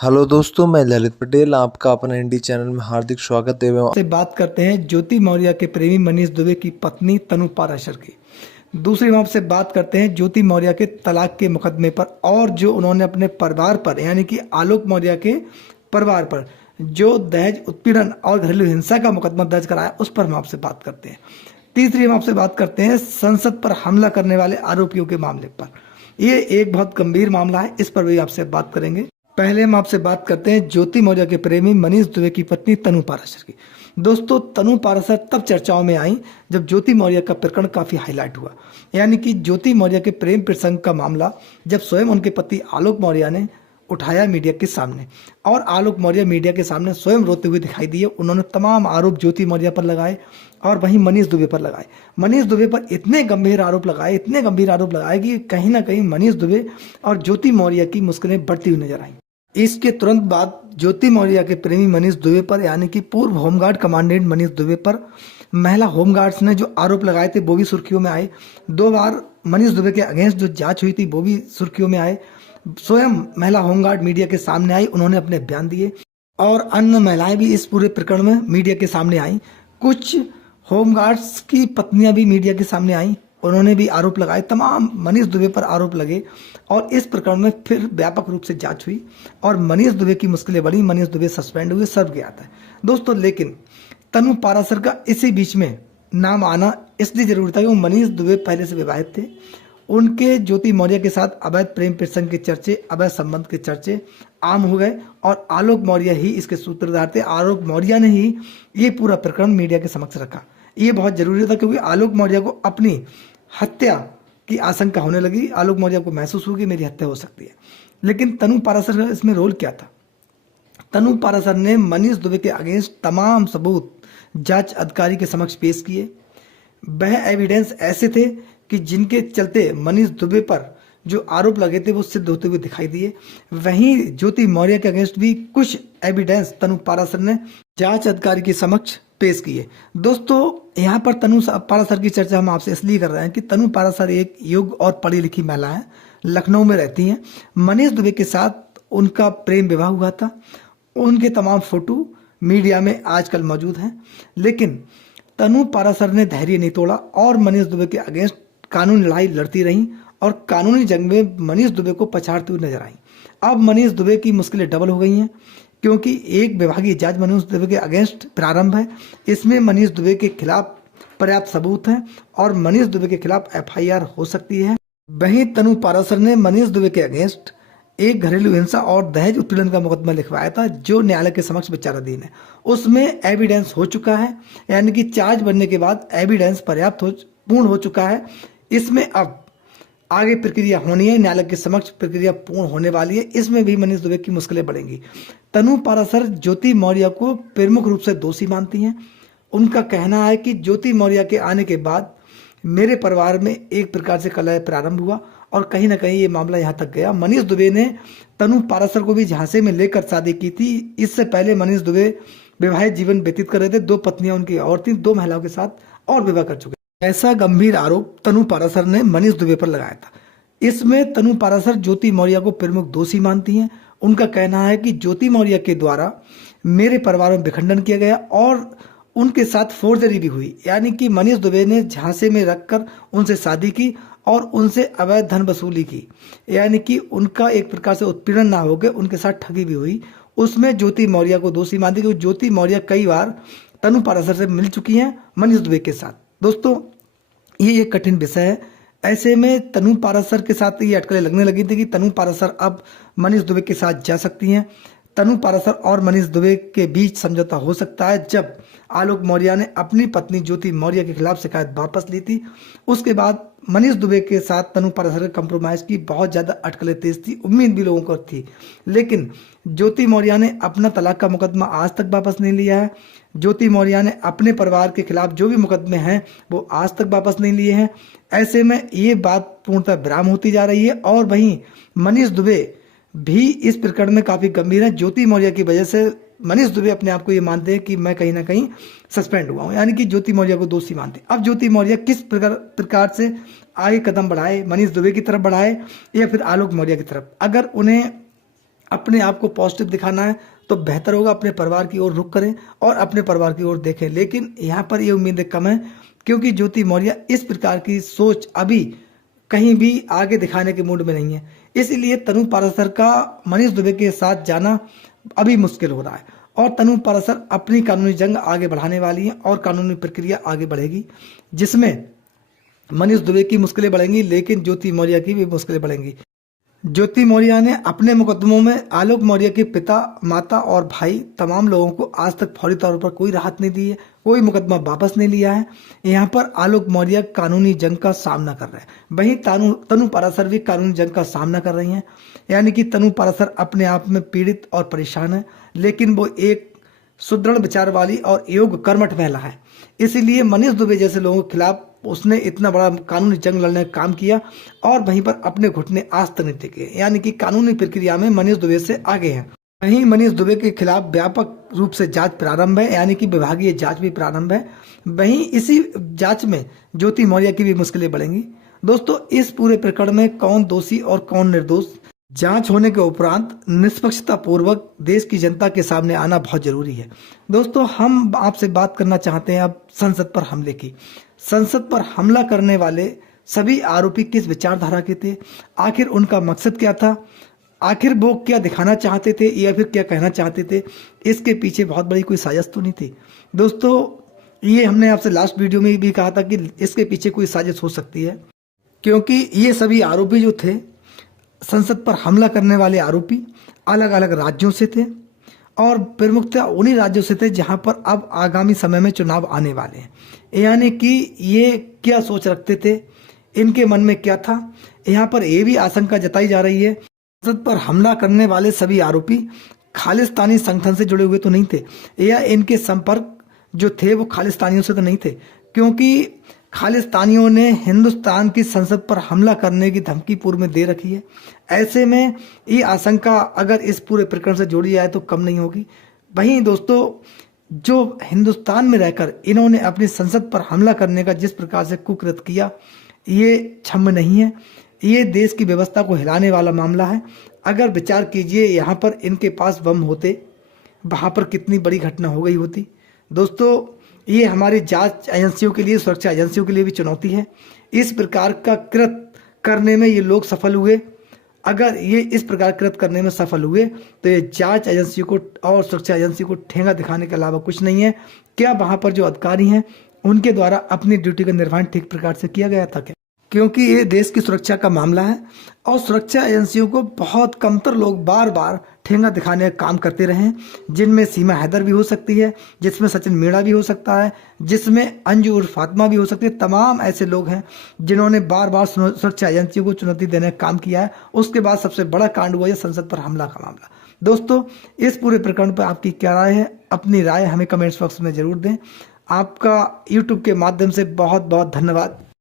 Hello दोस्तों, मैं ललित पटेल आपका अपना इंडी चैनल में हार्दिक स्वागत एवं से बात करते हैं ज्योति मौर्य के प्रेमी मनीष दुबे की पत्नी तनु पाराशर की। दूसरी हम आपसे बात करते हैं ज्योति मौर्य के तलाक के मुकदमे पर और जो उन्होंने अपने परिवार पर यानी कि आलोक मौर्य के परिवार पर जो दहेज उत्पीड़न और घरेलू हिंसा का मुकदमा दर्ज कराया उस पर हम आपसे बात करते हैं। तीसरी हम आपसे बात करते हैं संसद पर हमला करने वाले आरोपियों के मामले पर। ये एक बहुत गंभीर मामला है, इस पर भी आपसे बात करेंगे। पहले हम आपसे बात करते हैं ज्योति मौर्य के प्रेमी मनीष दुबे की पत्नी तनु पाराशर की। दोस्तों, तनु पाराशर तब चर्चाओं में आई जब ज्योति मौर्य का प्रकरण काफी हाईलाइट हुआ, यानी कि ज्योति मौर्य के प्रेम प्रसंग का मामला जब स्वयं उनके पति आलोक मौर्य ने उठाया मीडिया के सामने, और आलोक मौर्य मीडिया के सामने स्वयं रोते हुए दिखाई दिए। उन्होंने तमाम आरोप ज्योति मौर्य पर लगाए और वहीं मनीष दुबे पर लगाए। मनीष दुबे पर इतने गंभीर आरोप लगाए कि कहीं ना कहीं मनीष दुबे और ज्योति मौर्य की मुश्किलें बढ़ती हुई नजर आई। इसके तुरंत बाद ज्योति मौर्य के प्रेमी मनीष दुबे पर यानी कि पूर्व होमगार्ड कमांडेंट मनीष दुबे पर महिला होमगार्ड्स ने जो आरोप लगाए थे वो भी सुर्खियों में आए। 2 बार मनीष दुबे के अगेंस्ट जो जांच हुई थी वो भी सुर्खियों में आए। स्वयं महिला होमगार्ड मीडिया के सामने आई, उन्होंने अपने बयान दिए और अन्य महिलाएं भी इस पूरे प्रकरण में मीडिया के सामने आई। कुछ होमगार्ड्स की पत्नियां भी मीडिया के सामने आई, उन्होंने भी आरोप लगाए। तमाम मनीष दुबे पर आरोप लगे और इस प्रकरण में फिर व्यापक रूप से जांच हुई और मनीष दुबे की मुश्किलें बढ़ी। मनीष दुबे सस्पेंड हुए, सब गया था दोस्तों। लेकिन तनु पाराशर का इसी बीच में नाम आना इसलिए जरूरी था कि मनीष दुबे पहले से विवाहित थे। उनके ज्योति मौर्य के साथ अवैध प्रेम प्रसंग के चर्चे, अवैध संबंध के चर्चे आम हो गए और आलोक मौर्य ही इसके सूत्रधार थे। आलोक मौर्य ने ही ये पूरा प्रकरण मीडिया के समक्ष रखा। ये बहुत जरूरी था क्योंकि आलोक मौर्य को अपनी हत्या की आशंका होने लगी। आलोक मौर्य को महसूस हुआ कि मेरी हत्या हो सकती है। लेकिन तनु पाराशर का इसमें रोल क्या था? तनु पाराशर ने मनीष दुबे के अगेंस्ट तमाम सबूत जांच अधिकारी के समक्ष पेश किए। वह एविडेंस ऐसे थे कि जिनके चलते मनीष दुबे पर जो आरोप लगे थे वो सिद्ध होते हुए दिखाई दिए। वहीं ज्योति मौर्य के अगेंस्ट भी कुछ एविडेंस तनु पाराशर ने जांच अधिकारी के समक्ष पेश किए। दोस्तों, यहाँ पर तनु पाराशर की चर्चा हम आपसे इसलिए कर रहे हैं कि तनु पाराशर एक योग्य और पढ़ी लिखी महिला है, लखनऊ में रहती हैं। मनीष दुबे के साथ उनका प्रेम विवाह हुआ था। उनके तमाम फोटो मीडिया में आजकल मौजूद हैं। लेकिन तनु पाराशर ने धैर्य नहीं तोड़ा और मनीष दुबे के अगेंस्ट कानूनी लड़ाई लड़ती रहीं और कानूनी जंग में मनीष दुबे को पछाड़ती हुई नजर आई। अब मनीष दुबे की मुश्किलें डबल हो गई हैं क्योंकि एक विभागीय जांच मनीष दुबे के अगेंस्ट प्रारंभ है। इसमें मनीष दुबे के खिलाफ पर्याप्त सबूत हैं और मनीष दुबे के खिलाफ एफआईआर हो सकती है। वहीं तनु पाराशर ने मनीष दुबे के अगेंस्ट एक घरेलू हिंसा और दहेज उत्पीड़न का मुकदमा लिखवाया था जो न्यायालय के समक्ष विचाराधीन है। उसमें एविडेंस हो चुका है, यानी कि चार्ज बनने के बाद एविडेंस पर्याप्त पूर्ण हो चुका है। इसमें अब आगे प्रक्रिया होनी है, न्यायालय के समक्ष प्रक्रिया पूर्ण होने वाली है। इसमें भी मनीष दुबे की मुश्किलें बढ़ेंगी। तनु पाराशर ज्योति मौर्य को प्रमुख रूप से दोषी मानती हैं। उनका कहना है कि ज्योति मौर्य के आने के बाद मेरे परिवार में एक प्रकार से कलह प्रारंभ हुआ और कहीं ना कहीं ये मामला यहाँ तक गया। मनीष दुबे ने तनु पाराशर को भी झांसे में लेकर शादी की थी। इससे पहले मनीष दुबे विवाहित जीवन व्यतीत कर रहे थे। 2 पत्नियां उनकी और थी, 2 महिलाओं के साथ और विवाह कर चुके। ऐसा गंभीर आरोप तनु पाराशर ने मनीष दुबे पर लगाया था। इसमें तनु पाराशर ज्योति मौर्य को प्रमुख दोषी मानती हैं। उनका कहना है कि ज्योति मौर्य के द्वारा मेरे परिवार में विखंडन किया गया और उनके साथ फोर्जरी भी हुई, यानी कि मनीष दुबे ने झांसे में रखकर उनसे शादी की और उनसे अवैध धन वसूली की, यानी कि उनका एक प्रकार से उत्पीड़न ना हो गए, उनके साथ ठगी भी हुई। उसमें ज्योति मौर्य को दोषी मानती क्योंकि ज्योति मौर्य कई बार तनु पाराशर से मिल चुकी हैं मनीष दुबे के साथ। दोस्तों, ये एक कठिन विषय है। ऐसे में तनु पाराशर के साथ ये अटकलें लगने लगी थी कि तनु पाराशर अब मनीष दुबे के साथ जा सकती हैं। तनु पाराशर और मनीष दुबे के बीच समझौता हो सकता है जब आलोक मौर्य ने अपनी पत्नी ज्योति मौर्य के खिलाफ शिकायत वापस ली थी। उसके बाद मनीष दुबे के साथ तनु पाराशर के कंप्रोमाइज की बहुत ज़्यादा अटकलें तेज थी, उम्मीद भी लोगों को थी। लेकिन ज्योति मौर्य ने अपना तलाक का मुकदमा आज तक वापस नहीं लिया है। ज्योति मौर्य ने अपने परिवार के खिलाफ जो भी मुकदमे हैं वो आज तक वापस नहीं लिए हैं। ऐसे में ये बात पूर्णतः विराम होती जा रही है और वहीं मनीष दुबे भी इस प्रकरण में काफी गंभीर है। ज्योति मौर्य की वजह से मनीष दुबे अपने आप को ये मानते हैं कि मैं कहीं ना कहीं सस्पेंड हुआ हूं, यानी कि ज्योति मौर्य को दोषी मानते हैं। अब ज्योति मौर्य किस प्रकार से आगे कदम बढ़ाए, मनीष दुबे की तरफ बढ़ाए या फिर आलोक मौर्य की तरफ। अगर उन्हें अपने आप को पॉजिटिव दिखाना है तो बेहतर होगा अपने परिवार की ओर रुख करें और अपने परिवार की ओर देखें। लेकिन यहाँ पर ये उम्मीदें कम है क्योंकि ज्योति मौर्य इस प्रकार की सोच अभी कहीं भी आगे दिखाने के मूड में नहीं है। इसलिए तनु पाराशर का मनीष दुबे के साथ जाना अभी मुश्किल हो रहा है और तनु पाराशर अपनी कानूनी जंग आगे बढ़ाने वाली है और कानूनी प्रक्रिया आगे बढ़ेगी, जिसमें मनीष दुबे की मुश्किलें बढ़ेंगी लेकिन ज्योति मौर्य की भी मुश्किलें बढ़ेंगी। ज्योति मौर्य ने अपने मुकदमों में आलोक मौर्य के पिता, माता और भाई तमाम लोगों को आज तक फौरी तौर पर कोई राहत नहीं दी है, कोई मुकदमा वापस नहीं लिया है। यहाँ पर आलोक मौर्य कानूनी जंग का सामना कर रहे हैं, वहीं तनु पाराशर भी कानूनी जंग का सामना कर रही हैं। यानी कि तनु पाराशर अपने आप में पीड़ित और परेशान है, लेकिन वो एक सुदृढ़ विचार वाली और योग कर्मठ महिला है। इसीलिए मनीष दुबे जैसे लोगों के खिलाफ उसने इतना बड़ा कानूनी जंग लड़ने का काम किया और वहीं पर अपने घुटने आज तक नहीं टिके, यानी कि कानूनी प्रक्रिया में मनीष दुबे से आगे हैं। वहीं मनीष दुबे के खिलाफ व्यापक रूप से जांच प्रारंभ है, यानी कि विभागीय जांच भी प्रारंभ है। वहीं इसी जांच में ज्योति मौर्य की भी मुश्किलें बढ़ेंगी। दोस्तों, इस पूरे प्रकरण में कौन दोषी और कौन निर्दोष, जांच होने के उपरांत निष्पक्षता पूर्वक देश की जनता के सामने आना बहुत जरूरी है। दोस्तों, हम आपसे बात करना चाहते हैं अब संसद पर हमले की। संसद पर हमला करने वाले सभी आरोपी किस विचारधारा के थे, आखिर उनका मकसद क्या था, आखिर वो क्या दिखाना चाहते थे या फिर क्या कहना चाहते थे, इसके पीछे बहुत बड़ी कोई साजिश तो नहीं थी। दोस्तों, ये हमने आपसे लास्ट वीडियो में भी कहा था कि इसके पीछे कोई साजिश हो सकती है, क्योंकि ये सभी आरोपी जो थे, संसद पर हमला करने वाले आरोपी अलग अलग राज्यों से थे और प्रमुखतः उन्हीं राज्यों से थे जहां पर अब आगामी समय में चुनाव आने वाले हैं। यानी कि ये क्या सोच रखते थे, इनके मन में क्या था, यहाँ पर ये भी आशंका जताई जा रही है संसद पर हमला करने वाले सभी आरोपी खालिस्तानी संगठन से जुड़े हुए तो नहीं थे, या इनके संपर्क जो थे वो खालिस्तानियों से तो नहीं थे, क्योंकि खालिस्तानियों ने हिंदुस्तान की संसद पर हमला करने की धमकी पूर्व में दे रखी है। ऐसे में ये आशंका अगर इस पूरे प्रकरण से जोड़ी जाए तो कम नहीं होगी। वहीं दोस्तों, जो हिंदुस्तान में रहकर इन्होंने अपनी संसद पर हमला करने का जिस प्रकार से कुकृत किया, ये क्षम्य नहीं है। ये देश की व्यवस्था को हिलाने वाला मामला है। अगर विचार कीजिए, यहाँ पर इनके पास बम होते, वहाँ पर कितनी बड़ी घटना हो गई होती। दोस्तों, ये हमारी जांच एजेंसियों के लिए, सुरक्षा एजेंसियों के लिए भी चुनौती है। इस प्रकार का कृत करने में ये लोग सफल हुए। अगर ये इस प्रकार कृत करने में सफल हुए तो ये जांच एजेंसी को और सुरक्षा एजेंसी को ठेंगा दिखाने के अलावा कुछ नहीं है। क्या वहाँ पर जो अधिकारी हैं उनके द्वारा अपनी ड्यूटी का निर्वहन ठीक प्रकार से किया गया था क्या? क्योंकि ये देश की सुरक्षा का मामला है और सुरक्षा एजेंसियों को बहुत कमतर लोग बार बार ठेंगा दिखाने का काम करते रहे हैं, जिनमें सीमा हैदर भी हो सकती है, जिसमें सचिन मीणा भी हो सकता है, जिसमें अंजू उर्फ फातिमा भी हो सकती है। तमाम ऐसे लोग हैं जिन्होंने बार बार सुरक्षा एजेंसियों को चुनौती देने का काम किया है। उसके बाद सबसे बड़ा कांड हुआ है संसद पर हमला का मामला। दोस्तों, इस पूरे प्रकरण पर आपकी क्या राय है? अपनी राय हमें कमेंट्स बॉक्स में जरूर दें। आपका यूट्यूब के माध्यम से बहुत बहुत धन्यवाद।